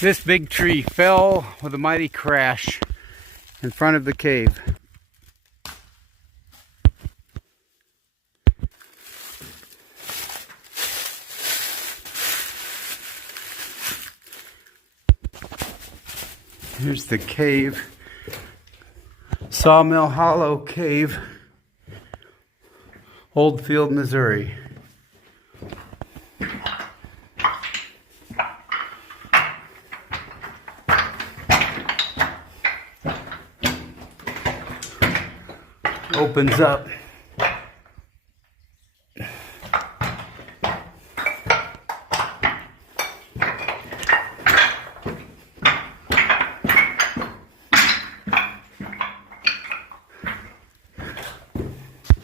This big tree fell with a mighty crash in front of the cave. Here's the cave. Sawmill Hollow Cave, Oldfield, Missouri. Opens up.